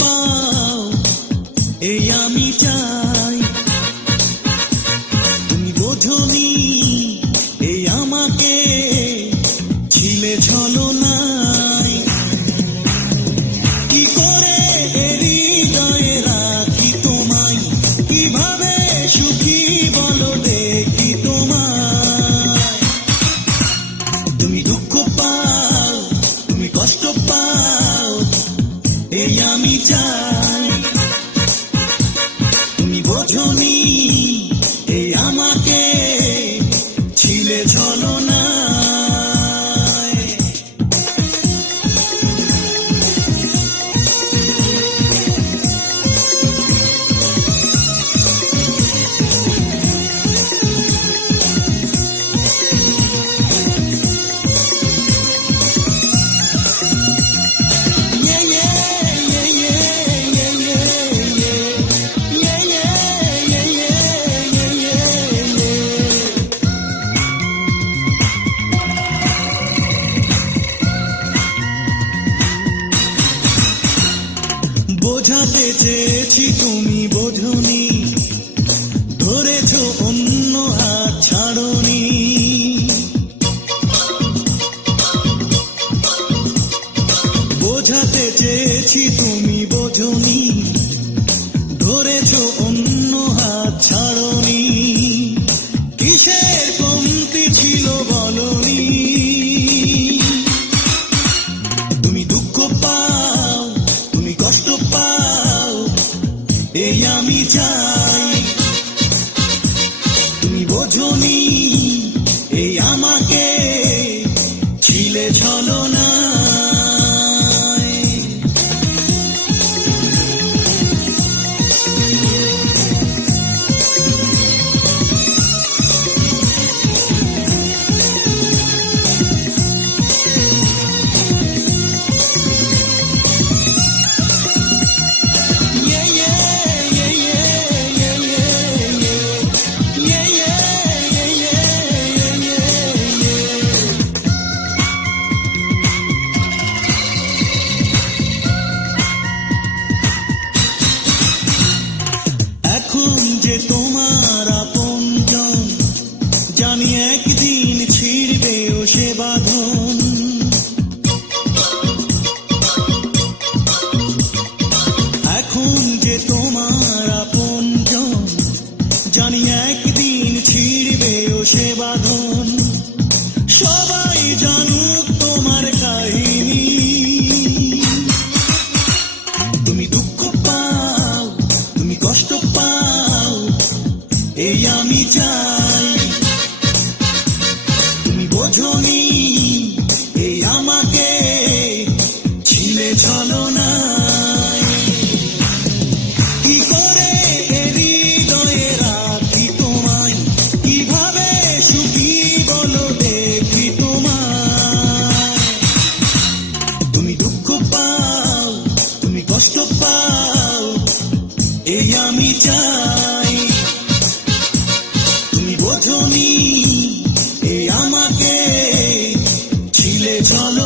পাও এই আমি চাই। তুমি বোঝনি এই আমাকে ছিলে ছলনায়। কি করে হৃদয়ে রাখি তোমায়, কিভাবে সুখী বলো দেখি তোমায়। তুমি দুঃখ পাও, তুমি কষ্ট পাও এই আমি চাই। তুমি বোঝনি এই আমাকে ছিলে ছলনায়। বোঝাতে চেয়েছি তুমি বোঝনি, ধরেছ অন্য হাত ছাড়নি। বোঝাতে চেয়েছি তুমি বোঝনি, ধরেছ অন্য হাত ছাড়নি। কিসের কমতি ছিল বলনি। তুমি দুঃখ পাও, তুমি কষ্ট পাও এই আমি চাই। তুমি বোঝনি এই আমাকে ছিলে ছলনায়। এখন যে তোমার আপনজন, জানি একদিন ছিড়বেও সে বাঁধন। এখন যে তোমার আপনজন, জানি একদিন ছিড়বেও সে বাঁধন। সবাই জানুক তোমার কাহিনী। তুমি দুঃখ পাও, তুমি কষ্ট পাও এই আমি চাই। তুমি বোঝনি এই আমাকে ছিলে ছলনায়। কি করে হৃদয়ে রাখি তোমায়, কিভাবে সুখী বলো দেখি তোমায়। তুমি দুঃখ পাও, তুমি কষ্ট পাও এই আমি চাই। তুমি বোঝনি এই আমাকে ছিলে ছলনায়।